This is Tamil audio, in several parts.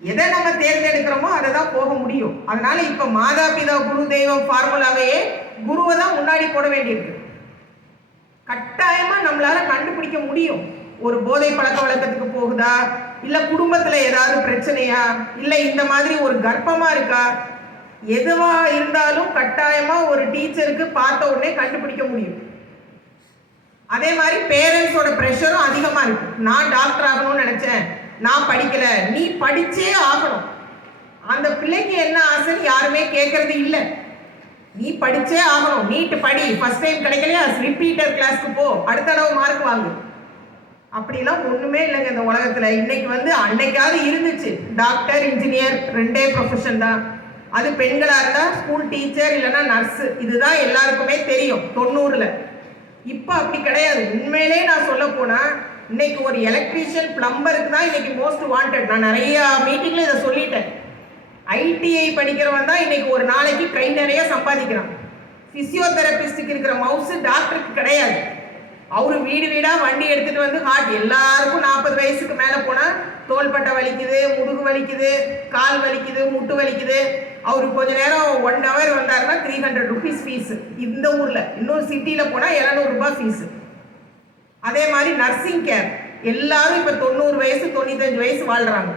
எதை நம்ம தேர்ந்தெடுக்கிறோமோ அதை தான் போக முடியும். அதனால இப்ப மாதா பிதா குரு தெய்வம் ஃபார்முலாவையே குருவை தான் முன்னாடி போட வேண்டியிருக்கு. கட்டாயமா நம்மளால கண்டுபிடிக்க முடியும். ஒரு போதை பழக்க வழக்கத்துக்கு போகுதா, இல்ல குடும்பத்துல ஏதாவது பிரச்சனையா, இல்ல இந்த மாதிரி ஒரு கர்ப்பமா இருக்கா, எதுவா இருந்தாலும் கட்டாயமா ஒரு டீச்சருக்கு பார்த்த உடனே கண்டுபிடிக்க முடியும். அதே மாதிரி பேரண்ட்ஸோட ப்ரெஷரும் அதிகமா இருக்கு. நான் டாக்டர் ஆகணும்னு நினைச்சேன், நான் படிக்கல, நீ படிச்சே ஆகணும். அந்த பிள்ளைக்கு என்ன ஆசைன்னு யாருமே கேட்கறது இல்லை. நீ படிச்சே ஆகணும், நீட் படி, ஃபர்ஸ்ட் டைம் கிடைக்கலையா ரிப்பீட்டர் கிளாஸ்க்கு போ, அடுத்த தடவை மார்க் வாங்கு. அப்படிலாம் ஒண்ணுமே இல்லைங்க இந்த உலகத்துல. இன்னைக்கு அன்னைக்காவது இருந்துச்சு, டாக்டர் இன்ஜினியர் ரெண்டே ப்ரொஃபஷன் தான். அது பெண்களா இருந்தா ஸ்கூல் டீச்சர் இல்லைன்னா நர்ஸ், இதுதான் எல்லாருக்குமே தெரியும் 90ல. இப்ப அப்படி கிடையாது. உண்மையிலே நான் சொல்ல போனா இன்னைக்கு ஒரு எலக்ட்ரீஷியன் பிளம்பருக்கு தான் இன்னைக்கு மோஸ்ட் வாண்டட். நான் நிறைய மீட்டிங்ல இதை சொல்லிட்டேன். ஐடிஐ படிக்கிறவன் தான் இன்னைக்கு ஒரு நாளைக்கு கை நிறைய சம்பாதிக்கிறான். பிசியோதெரபிஸ்டுக்கு இருக்கிற மவுஸ் டாக்டருக்கு கிடையாது. அவரு வீடு வீடா வண்டி எடுத்துட்டு வந்து ஹார்ட் எல்லாருக்கும் 40 வயசுக்கு மேல போனா தோள்பட்டை வலிக்குது, முதுகு வலிக்குது, கால் வலிக்குது, முட்டு வலிக்குது. அவரு கொஞ்ச நேரம் 1 hour வந்தாருன்னா 300 rupees ஃபீஸ். இந்த ஊர்ல இன்னொரு சிட்டியில போனா 200 ரூபாய் ஃபீஸ். அதே மாதிரி நர்சிங் கேர் எல்லாரும் இப்ப 90 வயசு 95 வயசு வாழ்றாங்க.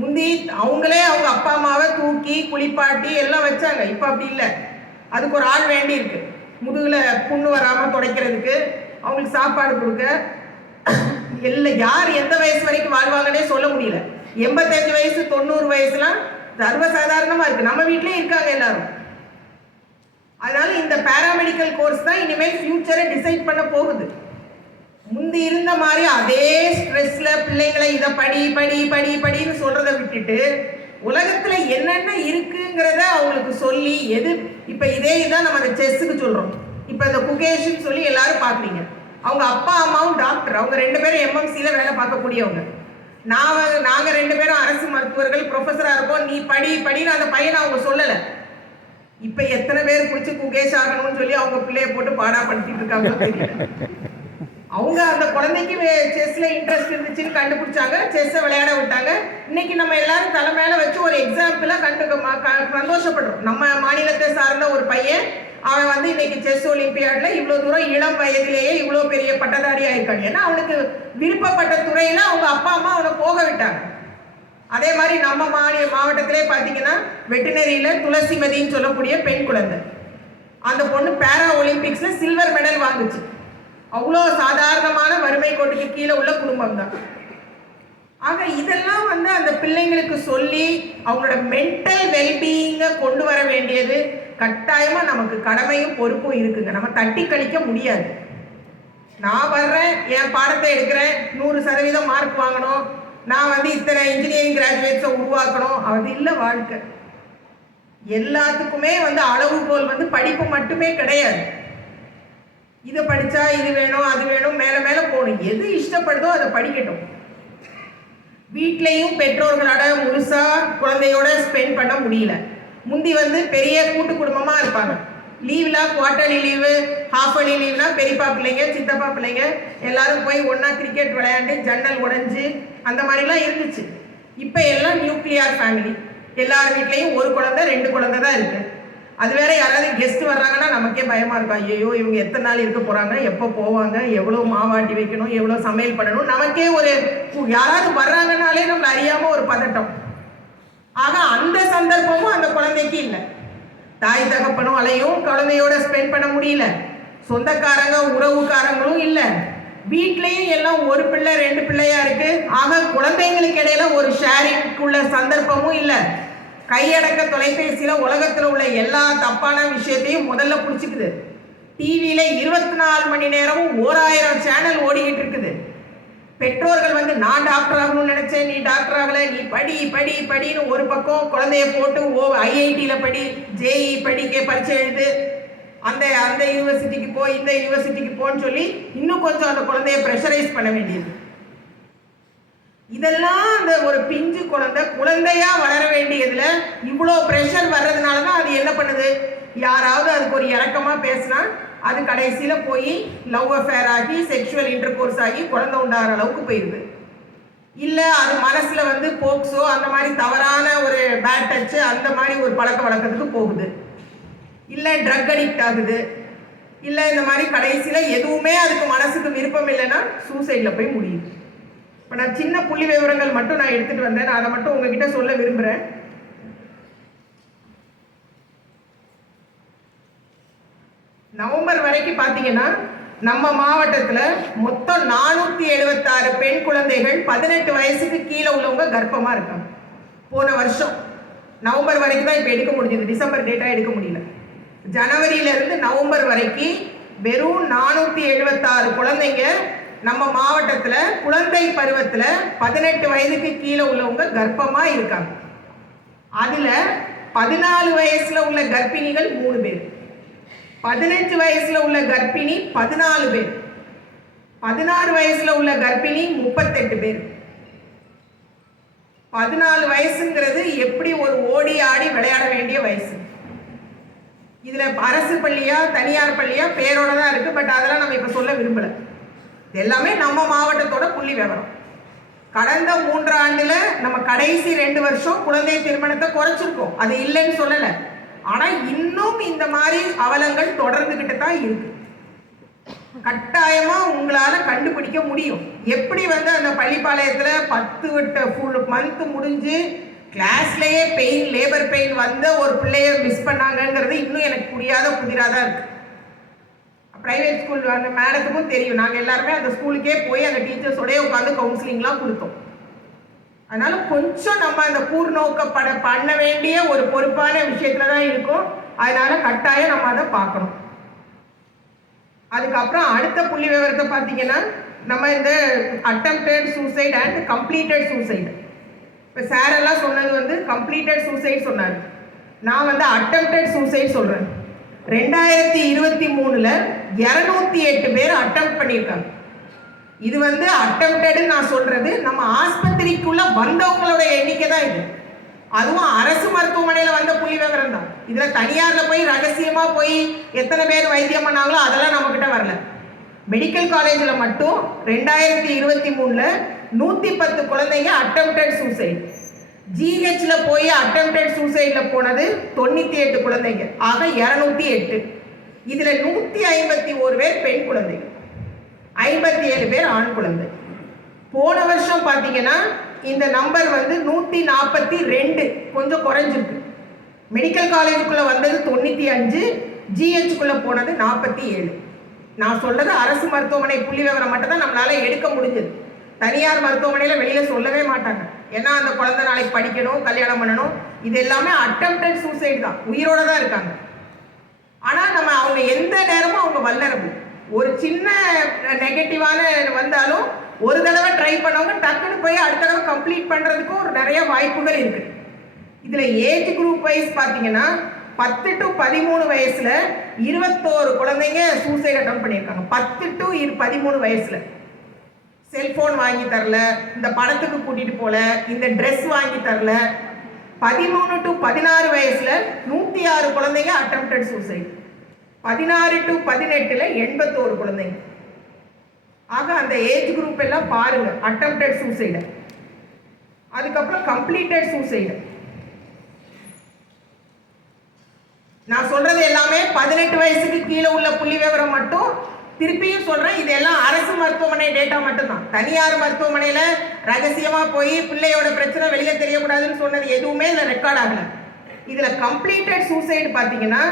முந்தி அவங்களே அவங்க அப்பா அம்மாவை தூக்கி குளிப்பாட்டி எல்லாம் வச்சாங்க. இப்ப அப்படி இல்லை. அதுக்கு ஒரு ஆள் வேண்டி இருக்கு. முதுகுல புண்ணு வராம துடைக்கிறதுக்கு, அவங்களுக்கு சாப்பாடு கொடுக்க. எல்லாம் யார் எந்த வயசு வரைக்கும் வாழ்வாங்கன்னே சொல்ல முடியல. 85 வயசு 90 வயசுலாம் சர்வசாதாரணமா இருக்கு. நம்ம வீட்லயே இருக்காங்க எல்லாரும். அதனால இந்த பாராமெடிக்கல் கோர்ஸ் தான் இனிமேல் ஃபியூச்சரை டிசைட் பண்ண போகுது. முந்தி இருந்த மாதிரி அதே ஸ்ட்ரெஸ்ல பிள்ளைங்களை இதை படி படி படி படின்னு சொல்றதை விட்டுட்டு உலகத்துல என்னென்ன இருக்குங்கிறத அவங்களுக்கு சொல்லி இப்ப இதே இதான் நம்ம அந்த செஸ்ஸுக்கு சொல்றோம். இப்ப இந்த குகேஷ்னு சொல்லி எல்லாரும் பாக்குறீங்க. அவங்க அப்பா அம்மாவும் டாக்டர், அவங்க 2 பேரும் எம்எம்சில வேலை பார்க்கக்கூடியவங்க. நாங்க 2 பேரும் அரசு மருத்துவர்கள் ப்ரொஃபஸரா இருக்கோம், நீ படி படின்னு அந்த பையனை அவங்க சொல்லல. இப்ப எத்தனை பேர் பிடிச்சி குகேஷ் ஆகணும்னு சொல்லி அவங்க பிள்ளைய போட்டு பாடாப்படுத்திட்டு இருக்காங்க தெரியல. அவங்க அந்த குழந்தைக்கு செஸ்ல இன்ட்ரெஸ்ட் இருந்துச்சுன்னு கண்டுபிடிச்சாங்க, செஸ்ஸை விளையாட விட்டாங்க. இன்னைக்கு நம்ம எல்லாரும் தலை மேல வச்சு ஒரு எக்ஸாம்பிளா சந்தோஷப்படுறோம். நம்ம மாநிலத்தை சார்ந்த ஒரு பையன், அவன் இன்னைக்கு செஸ் ஒலிம்பியாட்ல இவ்வளவு தூரம் இளம் வயதிலேயே இவ்வளவு பெரிய பட்டதாரி ஆயிருக்காங்க. ஏன்னா அவனுக்கு விருப்பப்பட்ட துறையில அவங்க அப்பா அம்மா அவனை போக விட்டாங்க. அதே மாதிரி நம்ம மாவட்டத்திலே பாத்தீங்கன்னா வெட்டினரியில துளசிமதின்னு சொல்லக்கூடிய பெண் குழந்தை, அந்த பொண்ணு பேரா ஒலிம்பிக்ஸ்ல சில்வர் மெடல் வாங்குச்சு. அவ்வளோ சாதாரணமான வறுமை கோட்டுக்கு கீழே உள்ள குடும்பம் தான். ஆக இதெல்லாம் அந்த பிள்ளைங்களுக்கு சொல்லி அவங்களோட மென்டல் வெல்பீயிங்கை கொண்டு வர வேண்டியது கட்டாயமா நமக்கு கடமையும் பொறுப்பும் இருக்குங்க. நம்ம தட்டி கழிக்க முடியாது. நான் வர்றேன், என் பாடத்தை எடுக்கிறேன், 100% மார்க் வாங்கணும், நான் இத்தனை இன்ஜினியரிங் கிராஜுவேட்ஸை உருவாக்கணும், அது இல்லை வாழ்க்கை. எல்லாத்துக்குமே அளவுகோல் படிப்பு மட்டுமே கிடையாது. இதை படிச்சா இது வேணும் அது வேணும் மேல மேல போகணும். எது இஷ்டப்படுதோ அதை படிக்கட்டும். வீட்லையும் பெற்றோர்களோட முழுசா குழந்தையோட ஸ்பெண்ட் பண்ண முடியல. முந்தி பெரிய கூட்டு குடும்பமா இருப்பாங்க. லீவ்ல குவார்டர்லி லீவு, ஹாஃபர்லி லீவ்னா பெரியப்பா பிள்ளைங்க சித்தப்பா பிள்ளைங்க எல்லாரும் போய் ஒன்னா கிரிக்கெட் விளையாண்டு ஜன்னல் உடைஞ்சு அந்த மாதிரிலாம் இருந்துச்சு. இப்போ எல்லாம் நியூக்ளியர் ஃபேமிலி. எல்லார் வீட்லேயும் 1 குழந்தை 2 குழந்தை தான் இருக்கு. அது வேற யாராவது கெஸ்ட் வர்றாங்கன்னா நமக்கே பயமா இருக்கும். ஐயோ இவங்க எத்தனை நாள் இருக்க போறாங்க, எப்போ போவாங்க, எவ்வளோ மாவாட்டி வைக்கணும், எவ்வளோ சமையல் பண்ணணும், நமக்கே யாராவது வர்றாங்கன்னாலே நம்மள அறியாம ஒரு பதட்டம். ஆக அந்த சந்தர்ப்பமும் அந்த குழந்தைக்கு இல்லை. தாய் தகப்பனும் அலையும் குழந்தையோட ஸ்பெண்ட் பண்ண முடியல, சொந்தக்காரங்க உறவுக்காரங்களும் இல்லை, வீட்லயும் எல்லாம் 1 பிள்ளை 2 பிள்ளையா இருக்கு. ஆக குழந்தைங்களுக்கு இடையில ஒரு ஷேரிங்குள்ள சந்தர்ப்பமும் இல்லை. கையடக்க தொலைபேசியில உலகத்துல உள்ள எல்லா தப்பான விஷயத்தையும் முதல்ல பிடிச்சிக்குது. டிவியில 24 மணி நேரமும் 1000 சேனல் ஓடிக்கிட்டு இருக்குது. பெற்றோர்கள் நான் டாக்டர் ஆகணும்னு நினைச்சேன், நீ டாக்டர் ஆகல, நீ படி படி படின்னு ஒரு பக்கம் குழந்தைய போட்டு ஐஐடியில படி, ஜேஇ படிக்க பரீட்சை எழுது, அந்த யூனிவர்சிட்டிக்கு போ, இந்த யூனிவர்சிட்டிக்கு போன்னு சொல்லி இன்னும் கொஞ்சம் அந்த குழந்தைய ப்ரெஷரைஸ் பண்ண வேண்டியது. இதெல்லாம் ஒரு பிஞ்சு குழந்தையா வளர வேண்டியதுல இவ்வளோ ப்ரெஷர் வர்றதுனால தான் அது என்ன பண்ணுது, யாராவது அதுக்கு ஒரு இறக்கமா பேசினா அது கடைசியில போய் லவ் அஃபேர் ஆகி செக்ஷுவல் இன்டர்கோர்ஸ் ஆகி குழந்தை உண்டாகிற அளவுக்கு போயிடுது. இல்லை அது மனசில் வந்து போக்ஸோ அந்த மாதிரி தவறான ஒரு பேட் டச்சு அந்த மாதிரி ஒரு பழக்க வழக்கத்துக்கு போகுது, இல்லை ட்ரக் அடிக்ட் ஆகுது, இல்லை இந்த மாதிரி கடைசியில் எதுவுமே அதுக்கு மனசுக்கு விருப்பம் இல்லைன்னா சூசைடில் போய் முடியுது. இப்போ நான் சின்ன புள்ளி விவரங்கள் மட்டும் நான் எடுத்துகிட்டு வந்தேன், நான் அதை மட்டும் உங்ககிட்ட சொல்ல விரும்புகிறேன். நவம்பர் வரைக்கும் பார்த்தீங்கன்னா நம்ம மாவட்டத்தில் மொத்தம் 476 பெண் குழந்தைகள் 18 வயசுக்கு கீழே உள்ளவங்க கர்ப்பமாக இருக்காங்க. போன வருஷம் நவம்பர் வரைக்கும் தான் இப்போ எடுக்க முடிஞ்சது, டிசம்பர் டேட்டா எடுக்க முடியல. ஜனவரியிலேருந்து நவம்பர் வரைக்கும் வெறும் 476 குழந்தைங்க நம்ம மாவட்டத்தில் குழந்தை பருவத்தில் 18 வயதுக்கு கீழே உள்ளவங்க கர்ப்பமாக இருக்காங்க. அதில் 14 வயசில் உள்ள கர்ப்பிணிகள் 3 பேர், 15 வயசுல உள்ள கர்ப்பிணி 14 பேர், 16 வயசுல உள்ள கர்ப்பிணி 38 பேர். 14 வயசுங்கிறது எப்படி ஒரு ஓடி ஆடி விளையாட வேண்டிய வயசு. இதுல அரசு பள்ளியா தனியார் பள்ளியா பேரோட தான் இருக்கு, பட் அதெல்லாம் நம்ம இப்ப சொல்ல விரும்பல. எல்லாமே நம்ம மாவட்டத்தோட புள்ளி விவரம். கடந்த 3 ஆண்டுல நம்ம கடைசி 2 வருஷம் குழந்தை திருமணத்தை குறைச்சிருக்கோம், அது இல்லைன்னு சொல்லலை. ஆனால் இன்னும் இந்த மாதிரி அவலங்கள் தொடர்ந்துக்கிட்டு தான் இருக்கு. கட்டாயமாக உங்களால் கண்டுபிடிக்க முடியும். எப்படி வந்து அந்த பள்ளிப்பாளையத்தில் 10 ஃபுல் மந்த் முடிஞ்சு கிளாஸ்லேயே பெயின் லேபர் பெயின் வந்த ஒரு பிள்ளைய மிஸ் பண்ணாங்கங்கிறது இன்னும் எனக்கு புரியாத புதிராக தான் இருக்குது. ப்ரைவேட் ஸ்கூல் அந்த மேடத்துக்கும் தெரியும், நாங்கள் எல்லாருமே அந்த ஸ்கூலுக்கே போய் அந்த டீச்சர்ஸோடய உட்காந்து கவுன்சிலிங்லாம் கொடுத்தோம். அதனால கொஞ்சம் நம்ம அந்த கூர்நோக்கப்பட பண்ண வேண்டிய ஒரு பொறுப்பான விஷயத்துல தான் இருக்கும். அதனால கட்டாயம் நம்ம அதை பார்க்கணும். அதுக்கப்புறம் அடுத்த புள்ளி விவரத்தை பார்த்தீங்கன்னா நம்ம இந்த attempted suicide and completed suicide. இப்போ சார் எல்லாம் சொன்னது வந்து கம்ப்ளீட்டட் சூசைட் சொன்னார், நான் வந்து அட்டெம்ப்டட் சூசைட் சொல்கிறேன். 2023 208 பேர் அட்டெம்ப்ட் பண்ணியிருக்காங்க. இது வந்து அட்டெம்ப்டட் நான் சொல்றது நம்ம ஆஸ்பத்திரிக்குள்ள வந்தவங்களோட எண்ணிக்கை தான் இது. அதுவும் அரசு மருத்துவமனையில் வந்த புள்ளி விவரம் தான். இதுல தனியார்ல போய் ரகசியமா போய் எத்தனை பேர் வைத்தியம் பண்ணாங்களோ அதெல்லாம் நம்ம கிட்ட வரல. மெடிக்கல் காலேஜில் மட்டும் 2023 110 குழந்தைங்க அட்டெம்ப்டட் சூசைட். ஜிஹெச்ல போய் அட்டெம்ப்டட் சூசைட்ல போனது 98 குழந்தைங்க, ஆக 208. இதுல 151 பேர் பெண் குழந்தைகள், 57 பேர் ஆண் குழந்தை. போன வருஷம் பார்த்தீங்கன்னா இந்த நம்பர் வந்து 142, கொஞ்சம் குறைஞ்சிருக்கு. மெடிக்கல் காலேஜுக்குள்ளே வந்தது 95, ஜிஹெச்சுக்குள்ளே போனது 47. நான் சொல்கிறது அரசு மருத்துவமனை புள்ளி விவரம் மட்டும் தான் நம்மளால் எடுக்க முடிஞ்சது. தனியார் மருத்துவமனையில் வெளியில் சொல்லவே மாட்டாங்க, ஏன்னா அந்த குழந்தை நாளைக்கு படிக்கணும், கல்யாணம் பண்ணணும், இது எல்லாமே அட்டெம்ப்டட் சூசைட் தான், உயிரோட தான் இருக்காங்க. ஆனால் நம்ம அவங்க எந்த நேரமும் அவங்க வல்னரபிள். ஒரு சின்ன நெகட்டிவான வந்தாலும் ஒரு தடவை ட்ரை பண்ணவங்க டக்குன்னு போய் அடுத்த தடவை கம்ப்ளீட் பண்ணுறதுக்கும் ஒரு நிறைய வாய்ப்புகள் இருக்குது. இதில் ஏஜ் குரூப் வைஸ் பார்த்தீங்கன்னா 10 to 13 வயசில் 21 குழந்தைங்க சூசைட் அட்டம் பண்ணியிருக்காங்க. 10 to 13 வயசில் செல்ஃபோன் வாங்கி தரல, இந்த படத்துக்கு கூட்டிகிட்டு போகல, இந்த ட்ரெஸ் வாங்கி தரல. 13 to 16 வயசில் 106 குழந்தைங்க அட்டெம்ப்டட் சூசைட். 16 to 18 81 குழந்தைங்க. ஆக அந்த ஏஜ் குரூப் எல்லாம் பாருங்க, அட்டெம்ப்டட் சூசைடு. அதுக்கப்புறம் கம்ப்ளீட்டட் சூசைடு. நான் சொல்றது எல்லாமே 18 வயசுக்கு கீழே உள்ள புள்ளி விவரம் மட்டும். திருப்பியும் சொல்றேன், இதெல்லாம் அரசு மருத்துவமனை டேட்டா மட்டும்தான். தனியார் மருத்துவமனையில ரகசியமா போய் பிள்ளையோட பிரச்சனை வெளியே தெரியக்கூடாதுன்னு சொன்னது எதுவுமே இதுல ரெக்கார்ட் ஆகல. இதுல கம்ப்ளீட்டட் சூசைடு பாத்தீங்கன்னா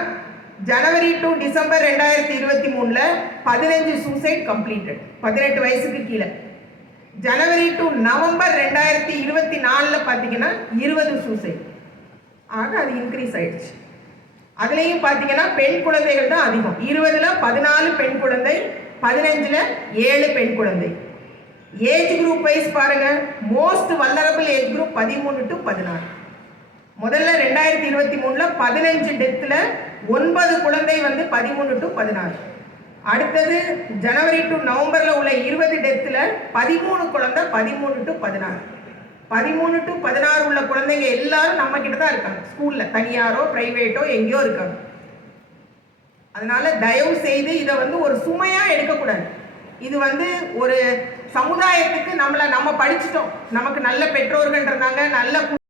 ஜனவரி டு டிசம்பர் 2023 15 சூசைட் கம்ப்ளீட்டட் 18 வயசுக்கு கீழே. ஜனவரி டு நவம்பர் 2024 பார்த்தீங்கன்னா 20 சூசைட். ஆக அது இன்க்ரீஸ் ஆயிடுச்சு. அதுலேயும் பார்த்தீங்கன்னா பெண் குழந்தைகள் தான் அதிகம். 20ல் 14 பெண் குழந்தை, 15ல் 7 பெண் குழந்தை. ஏஜ் குரூப் வைஸ் பாருங்க, most vulnerable age group 13 to 16. முதல்ல 2023 15 டெத்தில் 9 குழந்தை வந்து 13 to 16. அடுத்தது ஜனவரி டு நவம்பரில் உள்ள 20 டெத்தில் 13 குழந்தை 13 to 16. 13 to 16 உள்ள குழந்தைங்க எல்லாரும் நம்ம கிட்ட தான் இருக்காங்க, ஸ்கூலில் தனியாரோ பிரைவேட்டோ எங்கேயோ இருக்காங்க. அதனால தயவு செய்து இதை வந்து ஒரு சுமையாக எடுக்கக்கூடாது. இது வந்து ஒரு சமுதாயத்துக்கு நம்ம படிச்சிட்டோம், நமக்கு நல்ல பெற்றோர்கள் இருந்தாங்க, நல்ல